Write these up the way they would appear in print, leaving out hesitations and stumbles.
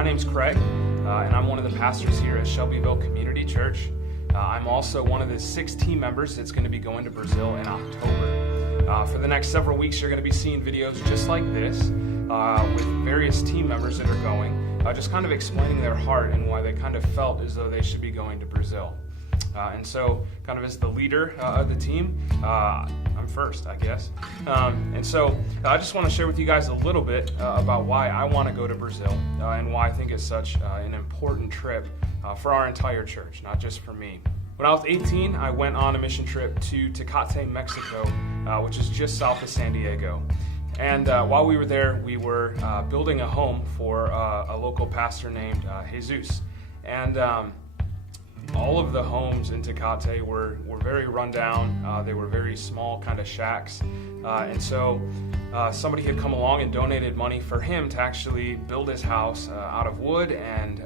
My name's Craig, and I'm one of the pastors here at Shelbyville Community Church. I'm also one of the 6 team members that's going to be going to Brazil in October. For the next several weeks, you're going to be seeing videos just like this with various team members that are going, just kind of explaining their heart and why they kind of felt as though they should be going to Brazil. And so, kind of as the leader of the team, I'm first, I guess. And so, I just want to share with you guys a little bit about why I want to go to Brazil and why I think it's such an important trip for our entire church, not just for me. When I was 18, I went on a mission trip to Tecate, Mexico, which is just south of San Diego. And while we were there, we were building a home for a local pastor named Jesus. And all of the homes in Tecate were very run down. They were very small kind of shacks. And so somebody had come along and donated money for him to actually build his house out of wood and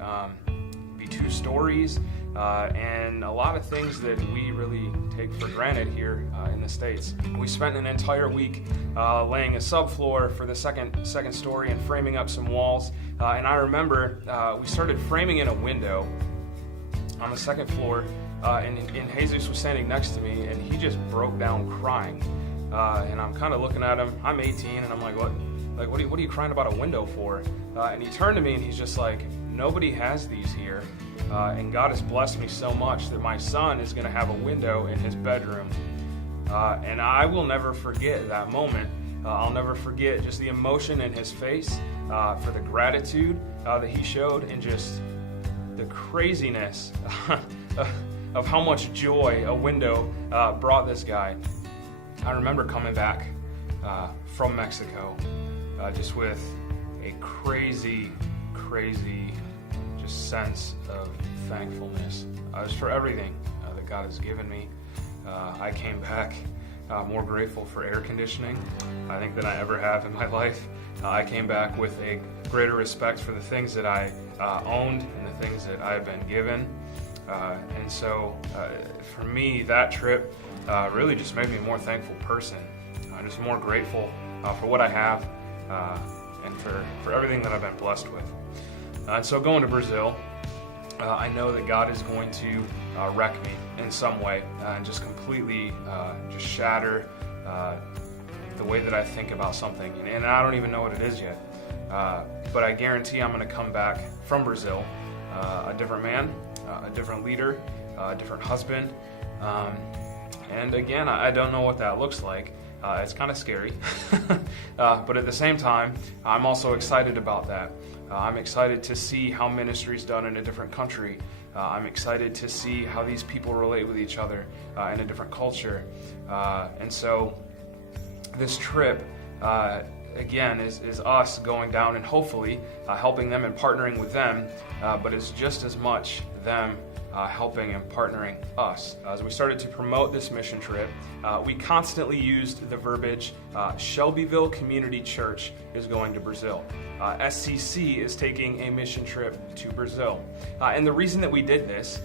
be 2 stories and a lot of things that we really take for granted here in the States. We spent an entire week laying a subfloor for the second story and framing up some walls. And I remember we started framing in a window on the second floor, and Jesus was standing next to me, and he just broke down crying. And I'm kind of looking at him. I'm 18, and I'm like, what are you crying about a window for? And he turned to me, and he's just like, nobody has these here, and God has blessed me so much that my son is going to have a window in his bedroom. And I will never forget that moment. I'll never forget just the emotion in his face for the gratitude that he showed, and just the craziness of how much joy a window brought this guy. I remember coming back from Mexico just with a crazy just sense of thankfulness just for everything that God has given me. I came back more grateful for air conditioning, I think, than I ever have in my life. I came back with a greater respect for the things that I owned and the things that I had been given. And so for me, that trip really just made me a more thankful person. I'm just more grateful for what I have and for everything that I've been blessed with. And so going to Brazil, I know that God is going to wreck me in some way and just completely just shatter the way that I think about something. And I don't even know what it is yet. But I guarantee I'm going to come back from Brazil a different man, a different leader, a different husband. And again, I don't know what that looks like. It's kind of scary. But at the same time, I'm also excited about that. I'm excited to see how ministry is done in a different country. I'm excited to see how these people relate with each other in a different culture. And so this trip, again, is us going down and hopefully helping them and partnering with them, but it's just as much them helping and partnering us. As we started to promote this mission trip, we constantly used the verbiage, Shelbyville Community Church is going to Brazil. SCC is taking a mission trip to Brazil. And the reason that we did this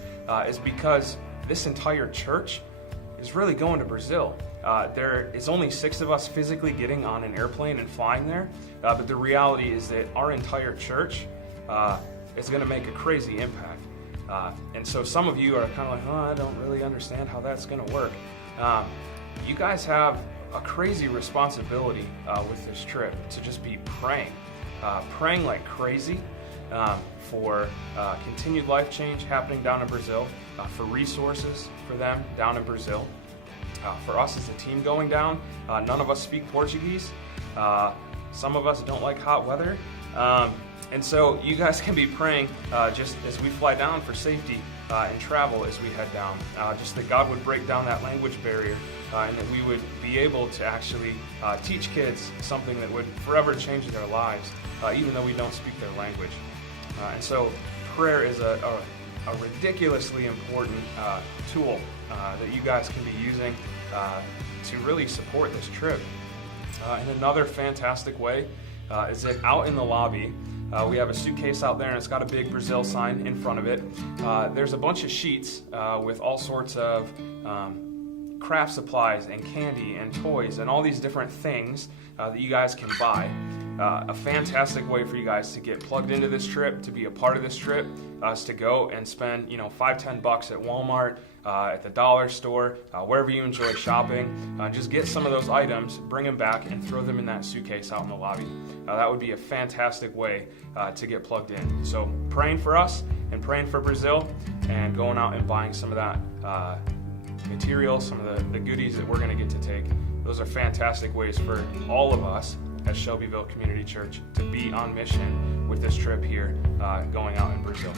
is because this entire church is really going to Brazil. There is only 6 of us physically getting on an airplane and flying there, but the reality is that our entire church is going to make a crazy impact. And so some of you are kind of like, I don't really understand how that's going to work. You guys have a crazy responsibility with this trip to just be praying like crazy for continued life change happening down in Brazil, for resources for them down in Brazil. For us as a team going down, none of us speak Portuguese. Some of us don't like hot weather. And so you guys can be praying just as we fly down for safety and travel as we head down. Just that God would break down that language barrier and that we would be able to actually teach kids something that would forever change their lives, even though we don't speak their language. And so prayer is a ridiculously important tool that you guys can be using to really support this trip. And another fantastic way is that out in the lobby, we have a suitcase out there, and it's got a big Brazil sign in front of it. There's a bunch of sheets with all sorts of craft supplies and candy and toys and all these different things that you guys can buy. A fantastic way for you guys to get plugged into this trip, to be a part of this trip, is to go and spend, $5-10 at Walmart, at the dollar store, wherever you enjoy shopping. Just get some of those items, bring them back, and throw them in that suitcase out in the lobby. That would be a fantastic way to get plugged in. So praying for us and praying for Brazil, and going out and buying some of that material, some of the goodies that we're going to get to take. Those are fantastic ways for all of us at Shelbyville Community Church to be on mission with this trip here going out in Brazil.